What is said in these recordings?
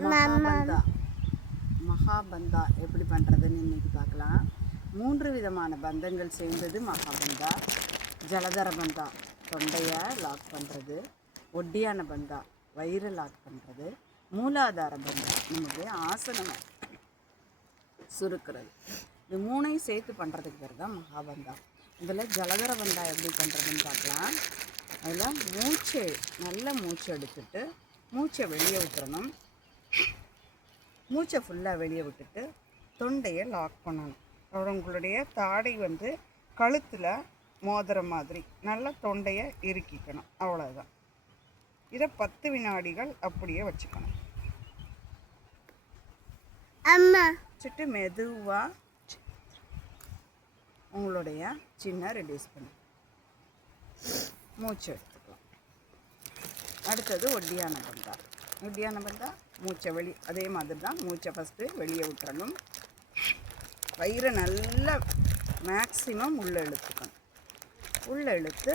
மகாபந்தா மகாபந்தா எப்படி பண்ணுறதுன்னு இன்றைக்கி பார்க்கலாம். 3 விதமான பந்தங்கள் சேர்ந்தது மகாபந்தா. ஜலதர பந்தா தொண்டையை லாக் பண்ணுறது, ஒட்டியான பந்தா வயிறு லாக் பண்ணுறது, மூலாதார பந்தா நம்முடைய ஆசனமை சுருக்கிறது. இது 3ஐயும் சேர்த்து பண்ணுறதுக்கு பேர் தான் மகாபந்தா. இதில் ஜலதர பந்தா எப்படி பண்ணுறதுன்னு பார்க்கலாம். அதில் நல்ல மூச்சு எடுத்துட்டு மூச்சை வெளியே விட்டுறணும். மூச்சை ஃபுல்லாக வெளியே விட்டுட்டு தொண்டையை லாக் பண்ணணும். அப்புறம் உங்களுடைய தாடை கழுத்தில் மோதிர மாதிரி நல்லா தொண்டையை இறுக்கிக்கணும். அவ்வளோதான். இதை 10 வினாடிகள் அப்படியே வச்சுக்கணும். வச்சுட்டு மெதுவாக உங்களுடைய சின்ன ரிலீஸ் பண்ணி மூச்சு எடுத்துக்கலாம். அடுத்தது ஒட்டியான பந்தா. ஒட்டியான பந்தா மூச்சை அதே மாதிரி தான். மூச்சை ஃபஸ்ட்டு வெளியே விட்டுறணும். வயிறை நல்லா மேக்ஸிமம் உள்ளே இழுத்துக்கணும். உள்ளே இழுத்து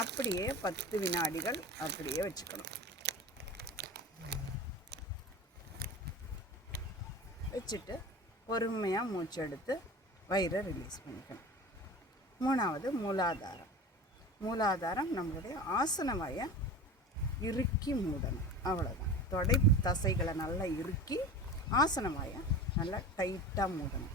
அப்படியே 10 வினாடிகள் அப்படியே வச்சுக்கணும். வச்சுட்டு பொறுமையாக மூச்சு எடுத்து வயிறை ரிலீஸ் பண்ணிக்கணும். 3வது மூலாதாரம். மூலாதாரம் நம்மளுடைய ஆசனவாயை இறுக்கி மூடணும். அவ்வளோதான். தொடை தசைகளை நல்லா இறுக்கி ஆசனவாயை நல்லா டைட்டாக மூடணும்.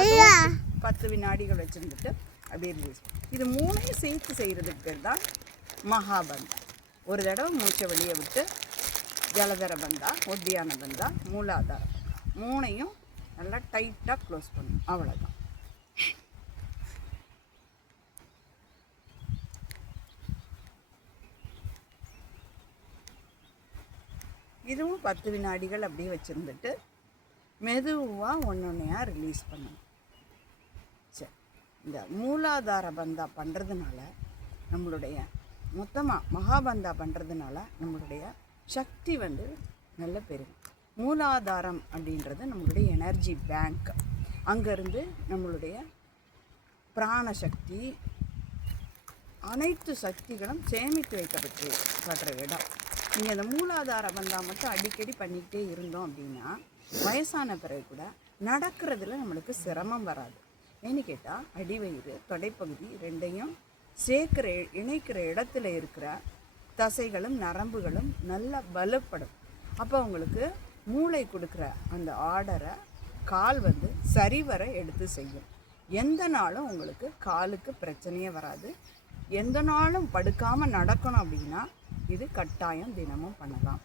அது 10 வினாடிகள் வச்சுருந்துட்டு அப்படியே ரிலீஸ். இது 3ஐயும் சேர்த்து செய்கிறதுக்கு பேர் தான் மகாபந்தா. ஒரு தடவை மூச்சை வெளியே விட்டு ஜலதர பந்தா, ஒட்டியான பந்தா, மூலாதார பந்தா 3ஐயும் நல்லா டைட்டாக க்ளோஸ் பண்ணணும். அவ்வளோதான். இதுவும் 10 வினாடிகள் அப்படியே வச்சுருந்துட்டு மெதுவாக ஒன்றொன்றையாக ரிலீஸ் பண்ணணும். சரி, இந்த மூலாதார பந்தா பண்ணுறதுனால நம்மளுடைய மொத்தமாக மகாபந்தா பண்ணுறதுனால நம்மளுடைய சக்தி நல்ல பெருகும். மூலாதாரம் அப்படின்றது நம்மளுடைய எனர்ஜி பேங்க். அங்கேருந்து நம்மளுடைய பிராணசக்தி அனைத்து சக்திகளும் சேமித்து வைக்கப்படுற இடம். நீங்கள் இந்த மூலாதார பந்தா மட்டும் அடிக்கடி பண்ணிக்கிட்டே இருந்தோம் அப்படின்னா வயசான பிறகு கூட நடக்கிறதுல நம்மளுக்கு சிரமம் வராது. ஏன்னு கேட்டால் அடிவயிறு தொடைப்பகுதி 2ஐயும் இணைக்கிற இடத்துல இருக்கிற தசைகளும் நரம்புகளும் நல்லா பலப்படும். அப்போ உங்களுக்கு மூளை கொடுக்குற அந்த ஆர்டரை கால் சரிவர எடுத்து செய்யும். எந்த நாளும் உங்களுக்கு காலுக்கு பிரச்சனையே வராது. எந்த நாளும் படுக்காமல் நடக்கணும் அப்படின்னா இது கட்டாயம் தினமும் பண்ணலாம்.